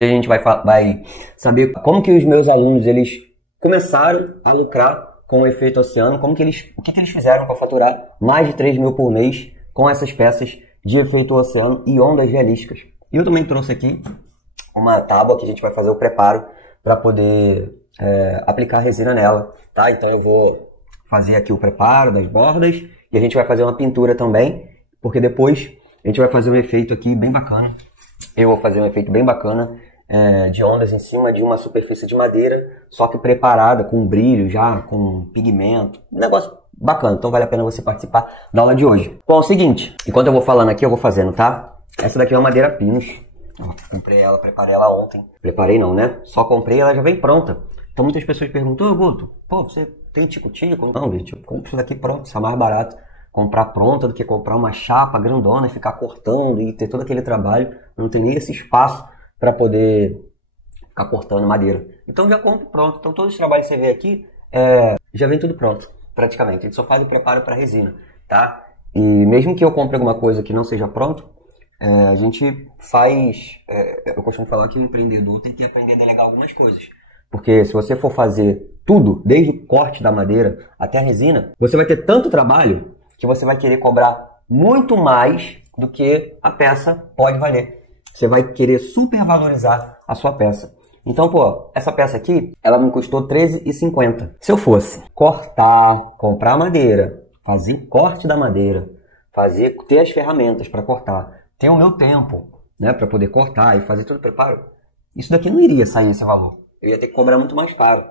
A gente vai saber como que os meus alunos eles começaram a lucrar com o efeito oceano, o que eles fizeram para faturar mais de 3 mil por mês com essas peças de efeito oceano e ondas realísticas. E eu também trouxe aqui uma tábua que a gente vai fazer o preparo para poder aplicar resina nela, tá? Então eu vou fazer aqui o preparo das bordas e a gente vai fazer uma pintura também, porque depois a gente vai fazer um efeito aqui bem bacana. Eu vou fazer um efeito bem bacana de ondas em cima de uma superfície de madeira, só que preparada com brilho já, com pigmento. Um negócio bacana, então vale a pena você participar da aula de hoje. Bom, é o seguinte, enquanto eu vou falando aqui, eu vou fazendo, tá? Essa daqui é uma madeira Pinus. Comprei ela, preparei ela ontem. Preparei não, né? Só comprei, ela já vem pronta. Então muitas pessoas perguntam, ô Guto, pô, você tem tico-tico? Não, gente, eu compro isso daqui pronto, isso é mais barato comprar pronta do que comprar uma chapa grandona e ficar cortando e ter todo aquele trabalho. Não tem nem esse espaço para poder ficar cortando madeira. Então já compro pronto. Então todos os trabalhos que você vê aqui, já vem tudo pronto, praticamente. A gente só faz o preparo para resina, tá? E mesmo que eu compre alguma coisa que não seja pronto, a gente faz... eu costumo falar que o empreendedor tem que aprender a delegar algumas coisas. Porque se você for fazer tudo, desde o corte da madeira até a resina, você vai ter tanto trabalho que você vai querer cobrar muito mais do que a peça pode valer. Você vai querer supervalorizar a sua peça. Então, pô, essa peça aqui, ela me custou R$13,50. Se eu fosse cortar, comprar madeira, fazer corte da madeira, ter as ferramentas para cortar, ter o meu tempo, né, para poder cortar e fazer tudo preparo, isso daqui não iria sair esse valor. Eu ia ter que cobrar muito mais caro.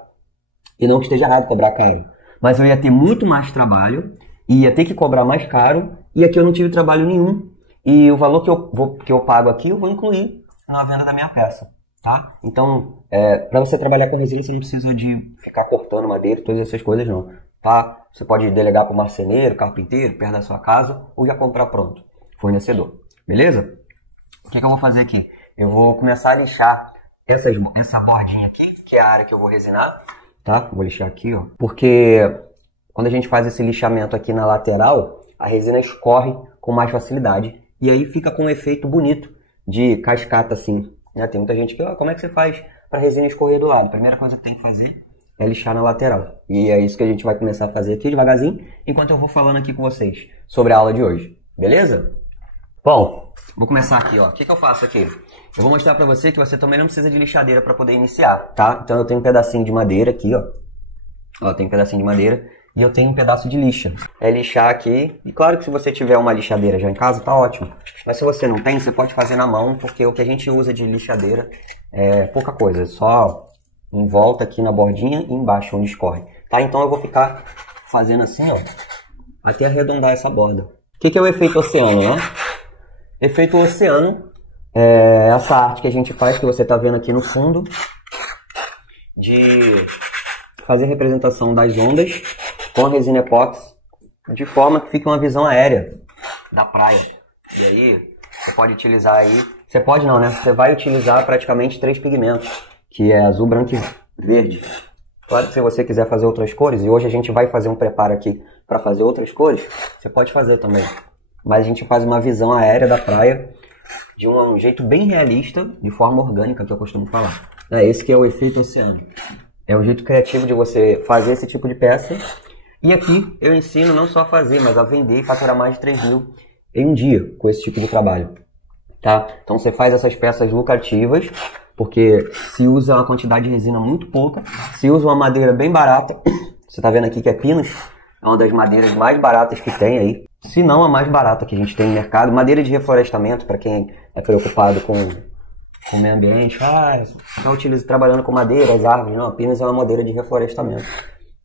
E não que esteja errado cobrar caro. Mas eu ia ter muito mais trabalho, ia ter que cobrar mais caro, e aqui eu não tive trabalho nenhum. E o valor que eu pago aqui, eu vou incluir na venda da minha peça, tá? Então, para você trabalhar com resina, você não precisa de ficar cortando madeira, todas essas coisas não, tá? Você pode delegar para o marceneiro, carpinteiro, perto da sua casa, ou já comprar pronto, fornecedor, beleza? O que eu vou fazer aqui? Eu vou começar a lixar essa bordinha aqui, que é a área que eu vou resinar, tá? Vou lixar aqui, ó, porque quando a gente faz esse lixamento aqui na lateral, a resina escorre com mais facilidade. E aí fica com um efeito bonito de cascata assim, né? Tem muita gente que, como é que você faz para a resina escorrer do lado? A primeira coisa que tem que fazer é lixar na lateral. E é isso que a gente vai começar a fazer aqui devagarzinho, enquanto eu vou falando aqui com vocês sobre a aula de hoje. Beleza? Bom, vou começar aqui, ó. O que eu faço aqui? Eu vou mostrar para você que você também não precisa de lixadeira para poder iniciar, tá? Então eu tenho um pedacinho de madeira aqui, ó. Ó, tem um pedacinho de madeira. E eu tenho um pedaço de lixa. É lixar aqui. E claro que se você tiver uma lixadeira já em casa, tá ótimo. Mas se você não tem, você pode fazer na mão, porque o que a gente usa de lixadeira é pouca coisa. Só em volta aqui na bordinha e embaixo onde escorre. Tá? Então eu vou ficar fazendo assim, ó, até arredondar essa borda. O que é o efeito oceano, né? Efeito oceano é essa arte que a gente faz, que você tá vendo aqui no fundo, de fazer a representação das ondas com a resina epóxi, de forma que fique uma visão aérea da praia. E aí, você pode utilizar aí... Você pode não, né? Você vai utilizar praticamente 3 pigmentos, que é azul, branco e verde. Claro que se você quiser fazer outras cores, e hoje a gente vai fazer um preparo aqui para fazer outras cores, você pode fazer também. Mas a gente faz uma visão aérea da praia de um jeito bem realista, de forma orgânica, que eu costumo falar. Esse que é o efeito oceano. É um jeito criativo de você fazer esse tipo de peça. E aqui eu ensino não só a fazer, mas a vender e faturar mais de 3 mil em um dia com esse tipo de trabalho, tá? Então você faz essas peças lucrativas, porque se usa uma quantidade de resina muito pouca, se usa uma madeira bem barata, você tá vendo aqui que é Pinus, é uma das madeiras mais baratas que tem aí, se não a mais barata que a gente tem no mercado. Madeira de reflorestamento, para quem é preocupado com o meio ambiente, está trabalhando com madeira, as árvores, não, a Pinus é uma madeira de reflorestamento.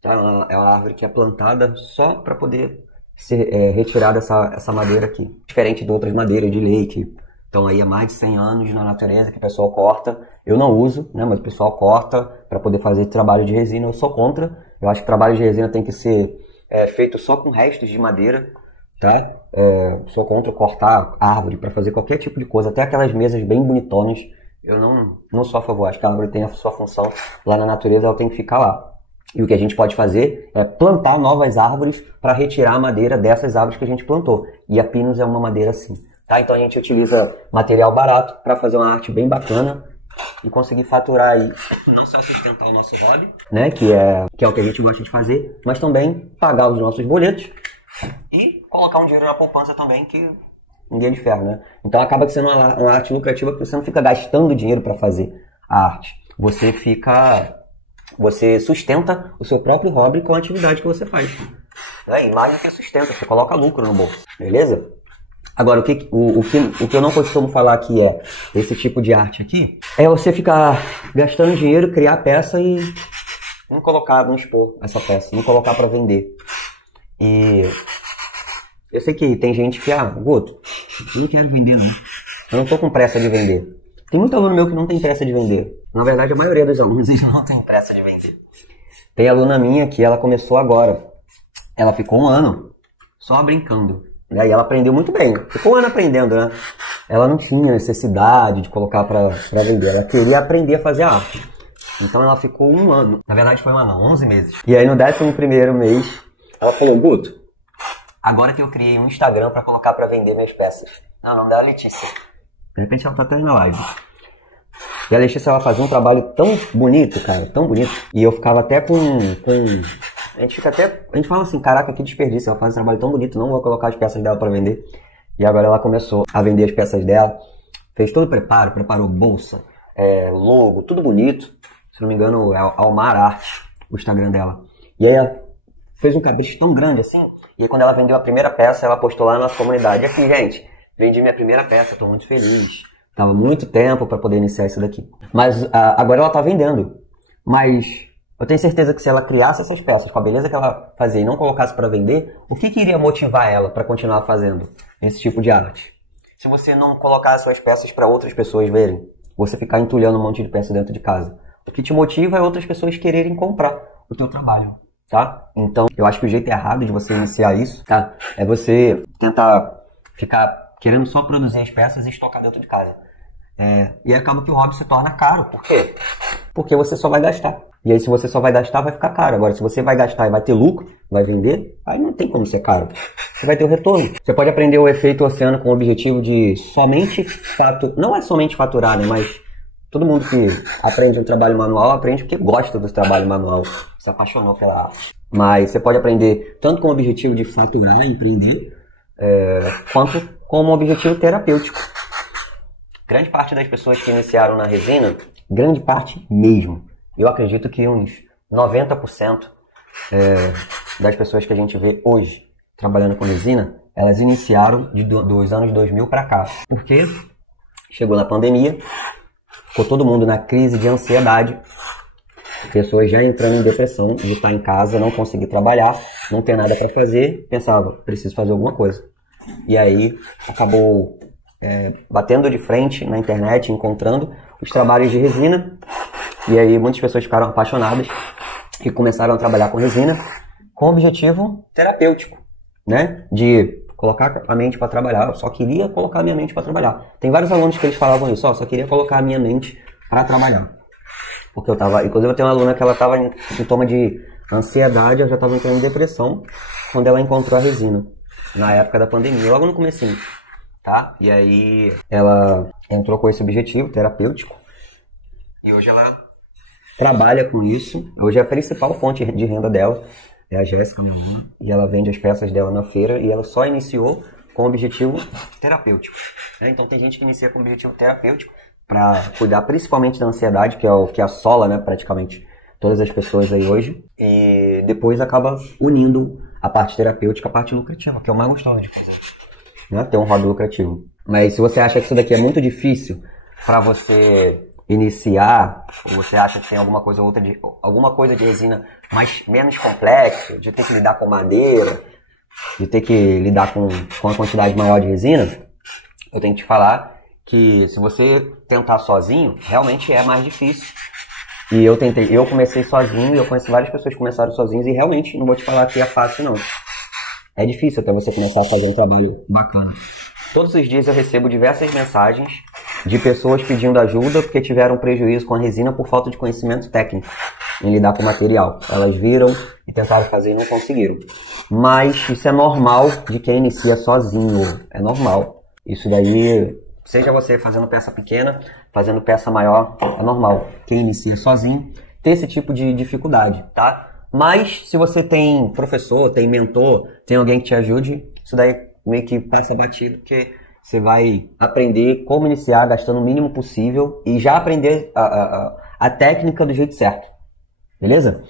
É uma árvore que é plantada só para poder ser retirada essa madeira aqui. Diferente de outras madeiras de lei que estão aí há mais de 100 anos na natureza, que o pessoal corta. Eu não uso, né, mas o pessoal corta para poder fazer trabalho de resina. Eu sou contra. Eu acho que trabalho de resina tem que ser feito só com restos de madeira, tá? Sou contra cortar árvore para fazer qualquer tipo de coisa, até aquelas mesas bem bonitonas. Eu não sou a favor. Acho que a árvore tem a sua função lá na natureza, ela tem que ficar lá. E o que a gente pode fazer é plantar novas árvores para retirar a madeira dessas árvores que a gente plantou. E a Pinus é uma madeira assim, tá? Então a gente utiliza material barato para fazer uma arte bem bacana e conseguir faturar aí, não só sustentar o nosso hobby, né, que é o que a gente gosta de fazer, mas também pagar os nossos boletos e colocar um dinheiro na poupança também, que ninguém é de ferro, né? Então acaba sendo uma arte lucrativa, porque você não fica gastando dinheiro para fazer a arte. Você sustenta o seu próprio hobby com a atividade que você faz. É, e mais do que sustenta, você coloca lucro no bolso, beleza? Agora, o que eu não costumo falar aqui é esse tipo de arte aqui, é você ficar gastando dinheiro, criar peça e não colocar, não expor essa peça, não colocar para vender. E eu sei que tem gente que, Guto, eu não quero vender não, eu não tô com pressa de vender. Tem muito aluno meu que não tem pressa de vender. Na verdade, a maioria dos alunos eles não tem pressa de vender. Tem aluna minha que ela começou agora. Ela ficou 1 ano só brincando. E aí ela aprendeu muito bem. Ficou 1 ano aprendendo, né? Ela não tinha necessidade de colocar pra vender. Ela queria aprender a fazer arte. Então ela ficou 1 ano. Na verdade foi 1 ano, 11 meses. E aí no 11º mês, ela falou, Guto, agora que eu criei um Instagram pra colocar pra vender minhas peças. Não, o nome dela é Letícia. De repente ela tá até na live. E a Letícia, ela fazia um trabalho tão bonito, cara, tão bonito. E eu ficava até com... A gente fala assim, caraca, que desperdício, ela faz um trabalho tão bonito, não vou colocar as peças dela pra vender. E agora ela começou a vender as peças dela, fez todo o preparo, preparou bolsa, logo, tudo bonito. Se não me engano, é Almar Arte, o Instagram dela. E aí ela fez um capricho tão grande assim, e aí quando ela vendeu a primeira peça, ela postou lá na nossa comunidade. E aqui, gente, vendi minha primeira peça, tô muito feliz. Tava muito tempo para poder iniciar isso daqui. Mas agora ela tá vendendo. Mas eu tenho certeza que se ela criasse essas peças com a beleza que ela fazia e não colocasse para vender, o que iria motivar ela para continuar fazendo esse tipo de arte? Se você não colocar suas peças para outras pessoas verem, você ficar entulhando um monte de peça dentro de casa. O que te motiva é outras pessoas quererem comprar o teu trabalho, tá? Então, eu acho que o jeito errado de você iniciar isso, tá? É você tentar ficar querendo só produzir as peças e estocar dentro de casa. E acaba que o hobby se torna caro. Por quê? Porque você só vai gastar. E aí se você só vai gastar, vai ficar caro. Agora, se você vai gastar e vai ter lucro, vai vender, aí não tem como ser caro. Você vai ter o retorno. Você pode aprender o efeito oceano com o objetivo de somente não é somente faturar, né? Mas todo mundo que aprende um trabalho manual, aprende porque gosta do trabalho manual. Se apaixonou pela arte. Mas você pode aprender tanto com o objetivo de faturar e empreender, quanto com um objetivo terapêutico. Grande parte das pessoas que iniciaram na resina, grande parte mesmo, eu acredito que uns 90% das pessoas que a gente vê hoje trabalhando com resina, elas iniciaram dos anos 2000 para cá. Porque chegou na pandemia, ficou todo mundo na crise de ansiedade, pessoas já entrando em depressão de estar em casa, não conseguir trabalhar, não ter nada para fazer, pensava, preciso fazer alguma coisa. E aí acabou batendo de frente na internet, encontrando os trabalhos de resina. E aí muitas pessoas ficaram apaixonadas e começaram a trabalhar com resina com objetivo terapêutico, né? De colocar a mente para trabalhar. Eu só queria colocar a minha mente para trabalhar. Tem vários alunos que eles falavam isso, só queria colocar a minha mente para trabalhar. Porque inclusive eu tenho uma aluna que ela estava em sintoma de ansiedade, ela já estava entrando em depressão quando ela encontrou a resina. Na época da pandemia, logo no comecinho, tá? E aí ela entrou com esse objetivo terapêutico e hoje ela trabalha com isso. Hoje é a principal fonte de renda dela é a Jéssica, minha aluna, e ela vende as peças dela na feira e ela só iniciou com objetivo terapêutico, né? Então tem gente que inicia com objetivo terapêutico para cuidar principalmente da ansiedade, que é o que assola, né, praticamente todas as pessoas aí hoje, e depois acaba unindo a parte terapêutica, a parte lucrativa, que é o mais gostoso de fazer, né? Ter um hobby lucrativo. Mas se você acha que isso daqui é muito difícil para você iniciar, ou você acha que tem alguma coisa de resina menos complexo, de ter que lidar com madeira, de ter que lidar com uma quantidade maior de resina, eu tenho que te falar que se você tentar sozinho, realmente é mais difícil. E eu comecei sozinho, eu conheço várias pessoas que começaram sozinhas e realmente não vou te falar que é fácil não. É difícil até você começar a fazer um trabalho bacana. Todos os dias eu recebo diversas mensagens de pessoas pedindo ajuda porque tiveram prejuízo com a resina por falta de conhecimento técnico em lidar com o material. Elas viram e tentaram fazer e não conseguiram. Mas isso é normal de quem inicia sozinho. É normal. Isso daí, seja você fazendo peça pequena, fazendo peça maior, é normal. Quem inicia sozinho ter esse tipo de dificuldade, tá? Mas se você tem professor, tem mentor, tem alguém que te ajude, isso daí meio que passa batido, porque você vai aprender como iniciar gastando o mínimo possível e já aprender a técnica do jeito certo, beleza?